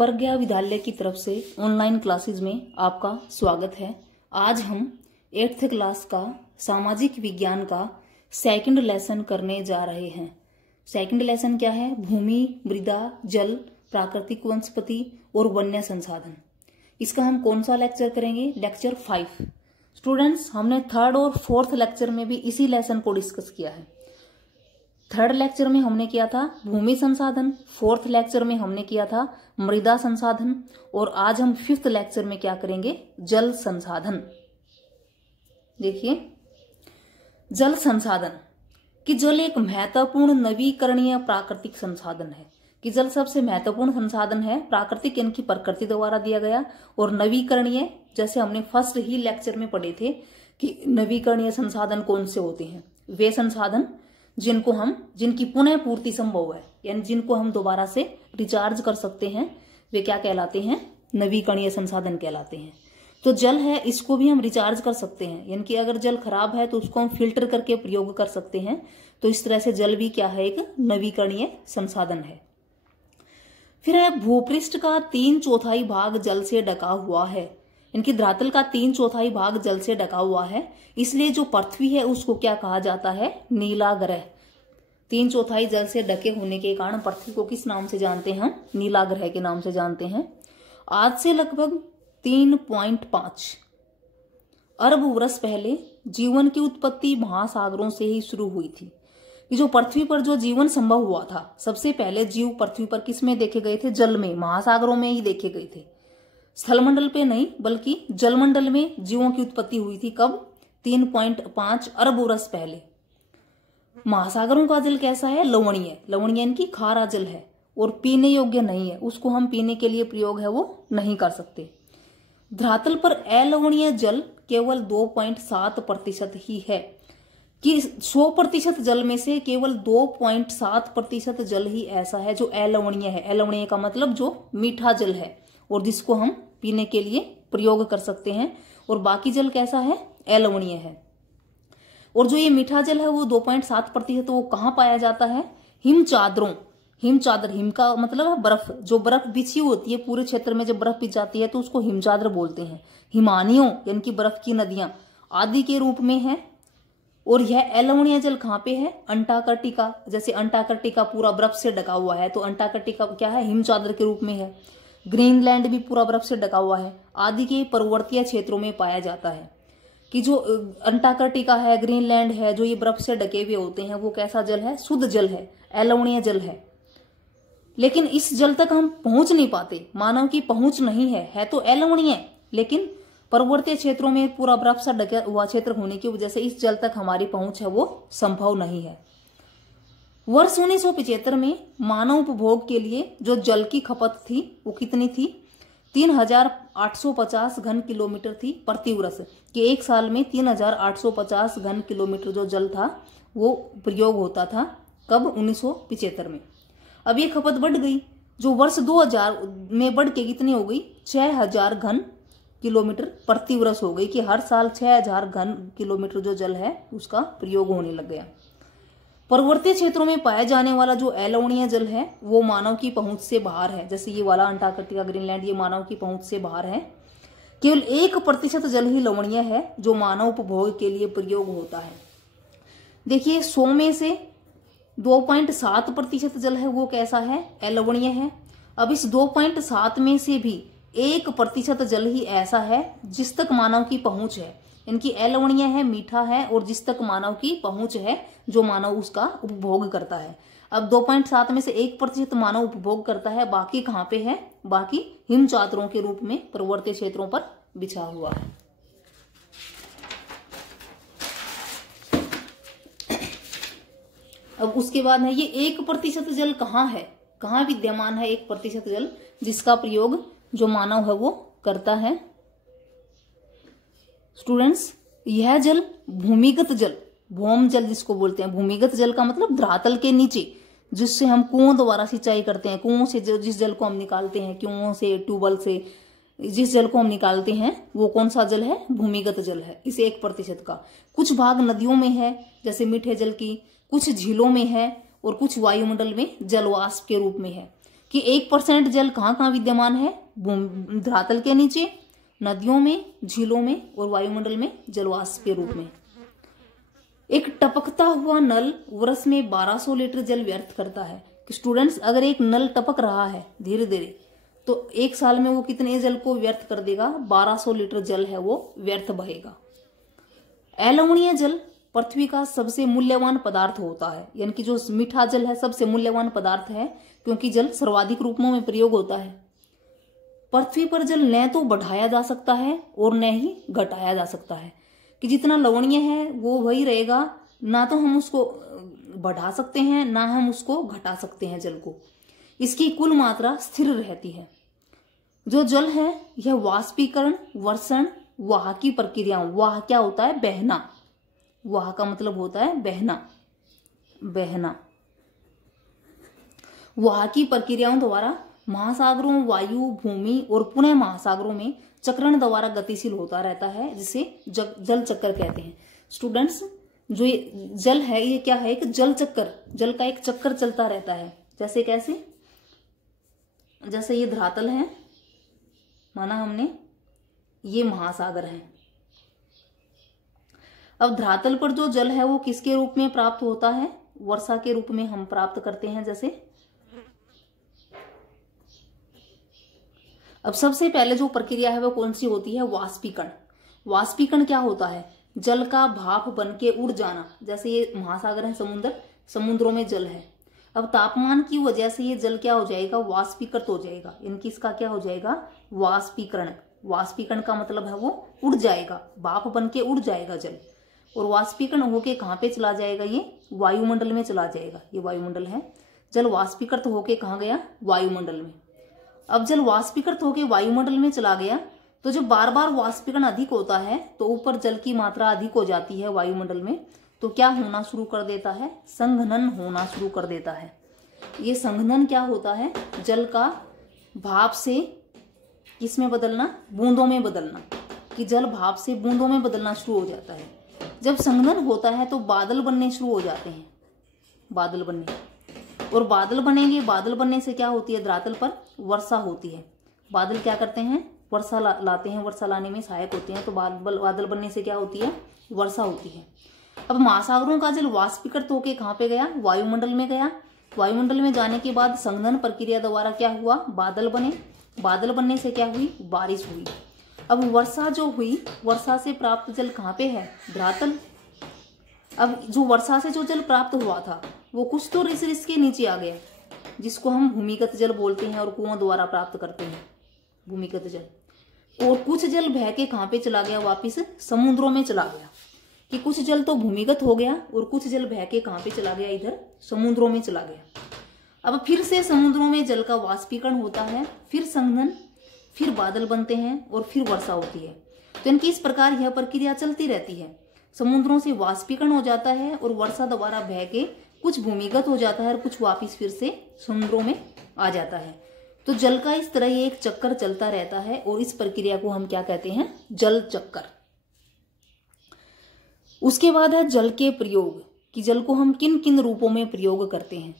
प्रज्ञा विद्यालय की तरफ से ऑनलाइन क्लासेज में आपका स्वागत है। आज हम 8th क्लास का सामाजिक विज्ञान का सेकंड लेसन करने जा रहे हैं। सेकंड लेसन क्या है? भूमि, मृदा, जल, प्राकृतिक वनस्पति और वन्य संसाधन। इसका हम कौन सा लेक्चर करेंगे? लेक्चर 5। स्टूडेंट्स, हमने 3rd और 4th लेक्चर में भी इसी लेसन को डिस्कस किया है। 3rd लेक्चर में हमने किया था भूमि संसाधन, 4th लेक्चर में हमने किया था मृदा संसाधन और आज हम 5th लेक्चर में क्या करेंगे? जल संसाधन। देखिए, जल संसाधन कि जल एक महत्वपूर्ण नवीकरणीय प्राकृतिक संसाधन है। कि जल सबसे महत्वपूर्ण संसाधन है, प्राकृतिक यानी प्रकृति द्वारा दिया गया, और नवीकरणीय जैसे हमने फर्स्ट ही लेक्चर में पढ़े थे कि नवीकरणीय संसाधन कौन से होते हैं। वे संसाधन जिनकी पुनः पूर्ति संभव है, यानी जिनको हम दोबारा से रिचार्ज कर सकते हैं, वे क्या कहलाते हैं? नवीकरणीय संसाधन कहलाते हैं। तो जल है, इसको भी हम रिचार्ज कर सकते हैं, यानी कि अगर जल खराब है तो उसको हम फिल्टर करके प्रयोग कर सकते हैं। तो इस तरह से जल भी क्या है? एक नवीकरणीय संसाधन है। फिर है भूपृष्ठ का 3/4 भाग जल से ढका हुआ है। इनकी धरातल का 3/4 भाग जल से ढका हुआ है, इसलिए जो पृथ्वी है उसको क्या कहा जाता है? नीला ग्रह। 3/4 जल से ढके होने के कारण पृथ्वी को किस नाम से जानते हैं? नीला ग्रह के नाम से जानते हैं। आज से लगभग 3.5 अरब वर्ष पहले जीवन की उत्पत्ति महासागरों से ही शुरू हुई थी। जो पृथ्वी पर जो जीवन संभव हुआ था, सबसे पहले जीव पृथ्वी पर किस में देखे गए थे? जल में, महासागरों में ही देखे गए थे। स्थलमंडल पे नहीं बल्कि जलमंडल में जीवों की उत्पत्ति हुई थी। कब? 3.5 अरब वर्ष पहले। महासागरों का जल कैसा है? लवणीय। लवणीय यानी कि खारा जल है और पीने योग्य नहीं है, उसको हम पीने के लिए प्रयोग है वो नहीं कर सकते। धरातल पर अलवणीय जल केवल 2.7% ही है। कि 100% जल में से केवल 2.7% जल ही ऐसा है जो अलवणीय है। अलवणीय का मतलब जो मीठा जल है और जिसको हम पीने के लिए प्रयोग कर सकते हैं, और बाकी जल कैसा है? अलवणीय है। और जो ये मीठा जल है वो 2.7%, तो वो कहाँ पाया जाता है? हिम चादरों। हिम चादर, हिम का मतलब है बर्फ। जो बर्फ बिछी होती है पूरे क्षेत्र में, जब बर्फ बिछ जाती है तो उसको हिम चादर बोलते हैं। हिमानियों यानी कि बर्फ की नदियां आदि के रूप में है। और यह अलवणीय जल कहाँ पे है? अंटार्कटिका। जैसे अंटार्कटिका पूरा बर्फ से ढका हुआ है, तो अंटार्कटिका क्या है? हिम चादर के रूप में है। ग्रीनलैंड भी पूरा बर्फ से ढका हुआ है, आदि के पर्वतीय क्षेत्रों में पाया जाता है। कि जो अंटार्कटिका है, ग्रीनलैंड है, जो ये बर्फ से ढके हुए होते हैं, वो कैसा जल है? शुद्ध जल है, अलवणीय जल है। लेकिन इस जल तक हम पहुंच नहीं पाते, मानव की पहुंच नहीं है तो अलवणीय, लेकिन पर्वतीय क्षेत्रों में पूरा बर्फ से ढका हुआ क्षेत्र होने की वजह से इस जल तक हमारी पहुंच है वो संभव नहीं है। वर्ष 1975 में मानव उपभोग के लिए जो जल की खपत थी वो कितनी थी? 3850 घन किलोमीटर थी प्रति वर्ष। कि एक साल में 3850 घन किलोमीटर जो जल था वो प्रयोग होता था। कब? 1975 में। अब ये खपत बढ़ गई, जो वर्ष 2000 में बढ़ के कितनी हो गई? 6000 घन किलोमीटर प्रति वर्ष हो गई। कि हर साल 6000 घन किलोमीटर जो जल है उसका प्रयोग होने लग गया। पर्वतीय क्षेत्रों में पाया जाने वाला जो अलवणीय जल है वो मानव की पहुंच से बाहर है। जैसे ये वाला अंटार्कटिका, ग्रीनलैंड, ये मानव की पहुंच से बाहर है। केवल 1% जल ही लवणीय है जो मानव उपभोग के लिए प्रयोग होता है। देखिए, 100 में से 2.7% जल है वो कैसा है? अलवणीय है। अब इस 2.7 में से भी 1% जल ही ऐसा है जिस तक मानव की पहुंच है। इनकी अलवणीय है, मीठा है, और जिस तक मानव की पहुंच है, जो मानव उसका उपभोग करता है। अब 2.7 में से 1% मानव उपभोग करता है, बाकी कहाँ पे है? बाकी हिम चादरों के रूप में पर्वतीय क्षेत्रों पर बिछा हुआ है। अब उसके बाद है ये 1% जल कहाँ है? कहाँ विद्यमान है 1% जल जिसका प्रयोग जो मानव है वो करता है? स्टूडेंट्स, यह जल भूमिगत जल, भौम जल जिसको बोलते हैं। भूमिगत जल का मतलब धरातल के नीचे, जिससे हम कुओं द्वारा सिंचाई करते हैं। कुओं से जिस जल को हम निकालते हैं, कुओं से, ट्यूबवेल से जिस जल को हम निकालते हैं, वो कौन सा जल है? भूमिगत जल है। इसे 1% का। कुछ भाग नदियों में है जैसे मीठे जल की, कुछ झीलों में है, और कुछ वायुमंडल में जलवाष्प के रूप में है। कि 1% जल कहाँ कहाँ विद्यमान है? धरातल के नीचे, नदियों में, झीलों में और वायुमंडल में जलवाष्प के रूप में। एक टपकता हुआ नल वर्ष में 1200 लीटर जल व्यर्थ करता है। कि स्टूडेंट्स, अगर एक नल टपक रहा है धीरे धीरे तो एक साल में वो कितने जल को व्यर्थ कर देगा? 1200 लीटर जल है वो व्यर्थ बहेगा। अलवणीय जल पृथ्वी का सबसे मूल्यवान पदार्थ होता है, यानी कि जो मीठा जल है सबसे मूल्यवान पदार्थ है, क्योंकि जल सर्वाधिक रूपों में प्रयोग होता है। पृथ्वी पर जल न तो बढ़ाया जा सकता है और न ही घटाया जा सकता है, कि जितना लवणीय है वो वही रहेगा, ना तो हम उसको बढ़ा सकते हैं ना हम उसको घटा सकते हैं जल को। इसकी कुल मात्रा स्थिर रहती है। जो जल है यह वाष्पीकरण, वर्षण, वाह की प्रक्रिया, वाह क्या होता है? बहना। वाह का मतलब होता है बहना, बहना। वाह की प्रक्रियाओं द्वारा महासागरों, वायु, भूमि और पुनः महासागरों में चक्रण द्वारा गतिशील होता रहता है, जिसे जल चक्कर कहते हैं। स्टूडेंट्स, जो ये जल है ये क्या है? एक जल चक्कर, जल का एक चक्कर चलता रहता है। जैसे कैसे? जैसे ये धरातल है, माना हमने, ये महासागर है। अब धरातल पर जो जल है वो किसके रूप में प्राप्त होता है? वर्षा के रूप में हम प्राप्त करते हैं। जैसे अब सबसे पहले जो प्रक्रिया है वो कौन सी होती है? वाष्पीकरण। वाष्पीकरण क्या होता है? जल का भाप बन के उड़ जाना। जैसे ये महासागर है, समुद्रों में जल है। अब तापमान की वजह से ये जल क्या हो जाएगा? वाष्पीकृत हो जाएगा। इनकी इसका क्या हो जाएगा? वाष्पीकरण। वाष्पीकरण का मतलब है वो उड़ जाएगा, भाप बन के उड़ जाएगा जल। और वाष्पीकरण होके कहाँ पे चला जाएगा? ये वायुमंडल में चला जाएगा। ये वायुमंडल है। जल वाष्पीकृत होके कहाँ गया? वायुमंडल में। अब जल वाष्पीकृत होके वायुमंडल में चला गया तो जब बार बार वाष्पीकरण अधिक होता है तो ऊपर जल की मात्रा अधिक हो जाती है वायुमंडल में, तो क्या होना शुरू कर देता है? संघनन होना शुरू कर देता है। ये संघनन क्या होता है? जल का भाप से किसमें बदलना? बूंदों में बदलना। कि जल भाप से बूंदों में बदलना शुरू हो जाता है। जब संघनन होता है तो बादल बनने शुरू हो जाते हैं, बादल बनने। और बादल बनेंगे, बादल बनने से क्या होती है? धरातल पर वर्षा होती है। बादल क्या करते हैं? वर्षा लाते हैं, वर्षा लाने में सहायक होते हैं। तो बादल बनने से क्या होती है? वर्षा होती है। अब महासागरों का जल वाष्पीकृत होकर कहाँ पे गया? वायुमंडल में गया। वायुमंडल में जाने के बाद संघनन प्रक्रिया द्वारा क्या हुआ? बादल बने। बादल बनने से क्या हुई? बारिश हुई। अब वर्षा जो हुई, वर्षा से प्राप्त जल कहाँ पे है? धरातल। अब जो वर्षा से जो जल प्राप्त हुआ था वो कुछ तो रिस के नीचे आ गया, जिसको हम भूमिगत जल बोलते हैं और कुओं द्वारा प्राप्त करते हैं, भूमिगत जल। और कुछ जल बह के कहाँ पे चला गया? वापिस समुद्रों में चला गया। कि कुछ जल तो भूमिगत हो गया और कुछ जल बह के कहाँ पे चला गया? इधर समुद्रों में चला गया। अब फिर से समुद्रों में जल का वाष्पीकरण होता है, फिर संघनन, फिर बादल बनते हैं और फिर वर्षा होती है। तो इनकी इस प्रकार यह प्रक्रिया चलती रहती है। समुद्रों से वाष्पीकरण हो जाता है और वर्षा द्वारा बह के कुछ भूमिगत हो जाता है और कुछ वापिस फिर से समुद्रों में आ जाता है। तो जल का इस तरह ये एक चक्कर चलता रहता है और इस प्रक्रिया को हम क्या कहते हैं? जल चक्कर। उसके बाद है जल के प्रयोग, कि जल को हम किन किन रूपों में प्रयोग करते हैं।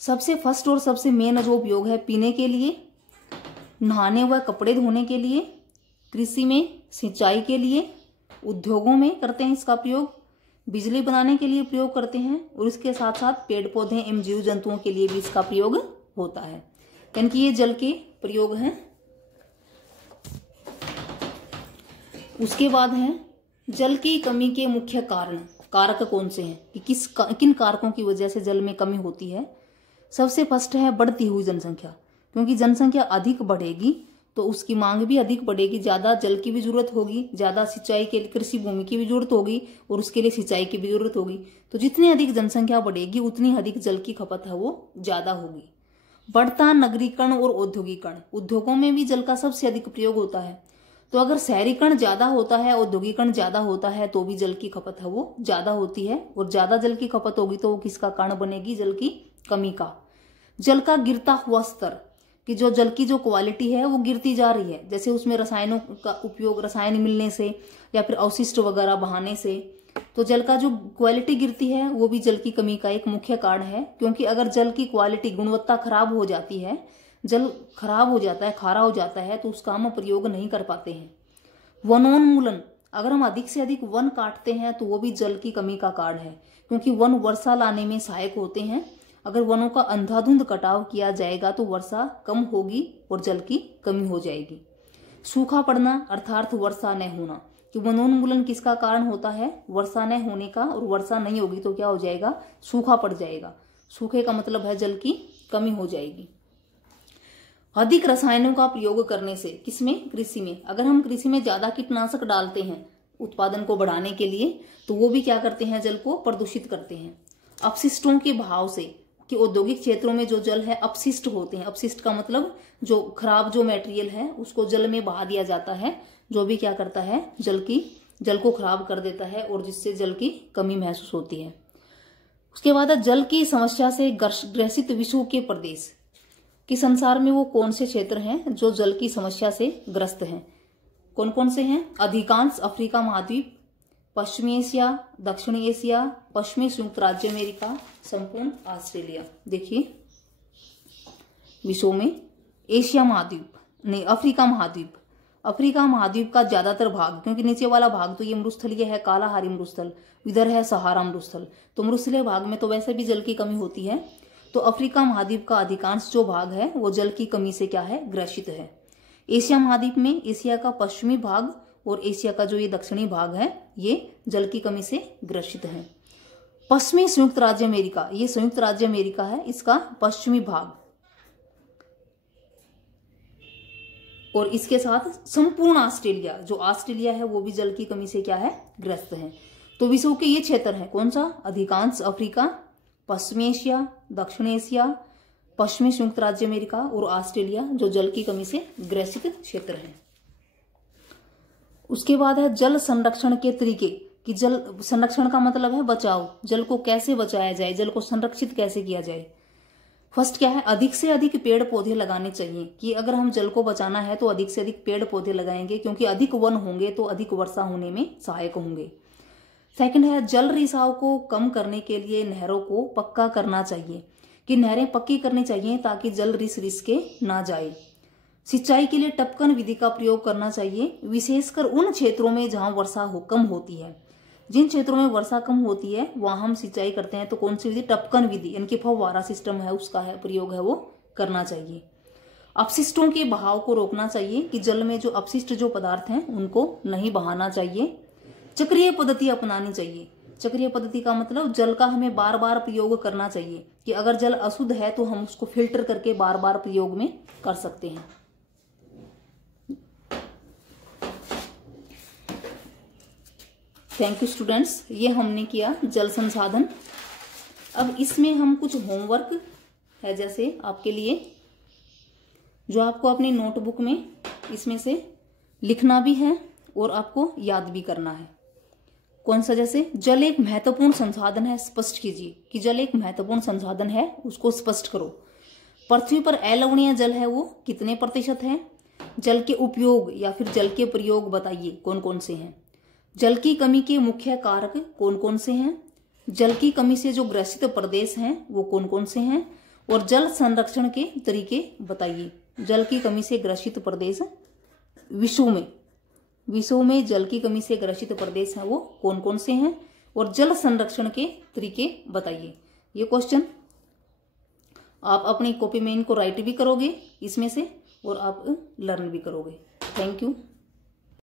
सबसे फर्स्ट और सबसे मेन जो उपयोग है पीने के लिए, नहाने व कपड़े धोने के लिए, कृषि में सिंचाई के लिए, उद्योगों में करते हैं इसका प्रयोग, बिजली बनाने के लिए प्रयोग करते हैं और इसके साथ साथ पेड़ पौधे एवं जीव जंतुओं के लिए भी इसका प्रयोग होता है। यानी कि ये जल के प्रयोग हैं। उसके बाद है जल की कमी के मुख्य कारक कौन से हैं, कि किन कारकों की वजह से जल में कमी होती है। सबसे फर्स्ट है बढ़ती हुई जनसंख्या, क्योंकि जनसंख्या अधिक बढ़ेगी तो उसकी मांग भी अधिक बढ़ेगी, ज्यादा जल की भी जरूरत होगी, ज्यादा सिंचाई के लिए कृषि भूमि की भी जरूरत होगी और उसके लिए सिंचाई की भी जरूरत होगी। तो जितनी अधिक जनसंख्या बढ़ेगी उतनी अधिक जल की खपत है वो ज्यादा होगी। बढ़ता नगरीकरण और औद्योगिकरण, उद्योगों में भी जल का सबसे अधिक प्रयोग होता है। तो अगर शहरीकरण ज्यादा होता है, औद्योगिकरण ज्यादा होता है तो भी जल की खपत है वो ज्यादा होती है, और ज्यादा जल की खपत होगी तो वो किसका कारण बनेगी? जल की कमी का। जल का गिरता हुआ स्तर, कि जो जल की जो क्वालिटी है वो गिरती जा रही है, जैसे उसमें रसायनों का उपयोग, रसायन मिलने से या फिर अवशिष्ट वगैरह बहाने से तो जल का जो क्वालिटी गिरती है वो भी जल की कमी का एक मुख्य कारण है, क्योंकि अगर जल की क्वालिटी गुणवत्ता खराब हो जाती है, जल खराब हो जाता है, खारा हो जाता है, तो उसका हम प्रयोग नहीं कर पाते हैं। वनोन्मूलन, अगर हम अधिक से अधिक वन काटते हैं तो वो भी जल की कमी का कारण है, क्योंकि वन वर्षा लाने में सहायक होते हैं। अगर वनों का अंधाधुंध कटाव किया जाएगा तो वर्षा कम होगी और जल की कमी हो जाएगी। सूखा पड़ना अर्थात वर्षा न होना, कि वनोन्मूलन किसका कारण होता है? वर्षा न होने का, और वर्षा नहीं होगी तो क्या हो जाएगा? सूखा पड़ जाएगा। सूखे का मतलब है जल की कमी हो जाएगी। अधिक रसायनों का प्रयोग करने से, किसमें? कृषि में। अगर हम कृषि में ज्यादा कीटनाशक डालते हैं उत्पादन को बढ़ाने के लिए, तो वो भी क्या करते हैं? जल को प्रदूषित करते हैं। अपशिष्टों के बहाव से, कि औद्योगिक क्षेत्रों में जो जल है अपशिष्ट होते हैं। अपशिष्ट का मतलब जो खराब जो मटेरियल है उसको जल में बहा दिया जाता है, जो भी क्या करता है? जल को खराब कर देता है, और जिससे जल की कमी महसूस होती है। उसके बाद जल की समस्या से ग्रसित विश्व के प्रदेश, कि संसार में वो कौन से क्षेत्र हैं जो जल की समस्या से ग्रस्त हैं? कौन कौन से हैं? अधिकांश अफ्रीका महाद्वीप, पश्चिमी एशिया, दक्षिणी एशिया, पश्चिमी संयुक्त राज्य अमेरिका, संपूर्ण ऑस्ट्रेलिया। देखिए विश्व में एशिया महाद्वीप नहीं, अफ्रीका महाद्वीप। अफ्रीका महाद्वीप का ज्यादातर भाग, क्योंकि नीचे वाला भाग तो ये मरुस्थलीय है, कालाहारी मरुस्थल, इधर है सहारा मरुस्थल, तो मरुस्थलीय भाग में तो वैसे भी जल की कमी होती है। तो अफ्रीका महाद्वीप का अधिकांश जो भाग है वो जल की कमी से क्या है? ग्रसित है। एशिया महाद्वीप में एशिया का पश्चिमी भाग और एशिया का जो ये दक्षिणी भाग है ये जल की कमी से ग्रसित है। पश्चिमी संयुक्त राज्य अमेरिका, ये संयुक्त राज्य अमेरिका है, इसका पश्चिमी भाग, और इसके साथ संपूर्ण ऑस्ट्रेलिया, जो ऑस्ट्रेलिया है वो भी जल की कमी से क्या है? ग्रस्त है। तो विश्व के ये क्षेत्र है कौन सा? अधिकांश अफ्रीका, पश्चिमी एशिया, दक्षिण एशिया, पश्चिमी संयुक्त राज्य अमेरिका और ऑस्ट्रेलिया, जो जल की कमी से ग्रसित क्षेत्र है। उसके बाद है जल संरक्षण के तरीके, कि जल संरक्षण का मतलब है बचाव। जल को कैसे बचाया जाए, जल को संरक्षित कैसे किया जाए? फर्स्ट क्या है? अधिक से अधिक पेड़ पौधे लगाने चाहिए, कि अगर हम जल को बचाना है तो अधिक से अधिक पेड़ पौधे लगाएंगे, क्योंकि अधिक वन होंगे तो अधिक वर्षा होने में सहायक होंगे। सेकंड है जल रिसाव को कम करने के लिए नहरों को पक्का करना चाहिए, कि नहरें पक्की करनी चाहिए ताकि जल रिस के ना जाए। सिंचाई के लिए टपकन विधि का प्रयोग करना चाहिए, विशेषकर उन क्षेत्रों में जहां वर्षा कम होती है। जिन क्षेत्रों में वर्षा कम होती है वहां हम सिंचाई करते हैं तो कौन सी विधि? टपकन विधि, यानी कि फव्वारा सिस्टम है उसका है प्रयोग है वो करना चाहिए। अपशिष्टों के बहाव को रोकना चाहिए, कि जल में जो अपशिष्ट जो पदार्थ हैं उनको नहीं बहाना चाहिए। चक्रीय पद्धति अपनानी चाहिए। चक्रीय पद्धति का मतलब जल का हमें बार बार प्रयोग करना चाहिए, कि अगर जल अशुद्ध है तो हम उसको फिल्टर करके बार बार प्रयोग में कर सकते हैं। थैंक यू स्टूडेंट्स, ये हमने किया जल संसाधन। अब इसमें हम कुछ होमवर्क है जैसे आपके लिए, जो आपको अपनी नोटबुक में इसमें से लिखना भी है और आपको याद भी करना है। कौन सा? जैसे जल एक महत्वपूर्ण संसाधन है, स्पष्ट कीजिए, कि जल एक महत्वपूर्ण संसाधन है, उसको स्पष्ट करो। पृथ्वी पर अलवणीय जल है वो कितने प्रतिशत है? जल के उपयोग या फिर जल के प्रयोग बताइए कौन कौन से हैं। जल की कमी के मुख्य कारक कौन कौन से हैं? जल की कमी से जो ग्रसित प्रदेश हैं वो कौन कौन से हैं? और जल संरक्षण के तरीके बताइए। जल की कमी से ग्रसित प्रदेश विश्व में जल की कमी से ग्रसित प्रदेश हैं वो कौन कौन से हैं, और जल संरक्षण के तरीके बताइए। ये क्वेश्चन आप अपनी कॉपी में इनको राइट भी करोगे इसमें से, और आप लर्न भी करोगे। Thank you.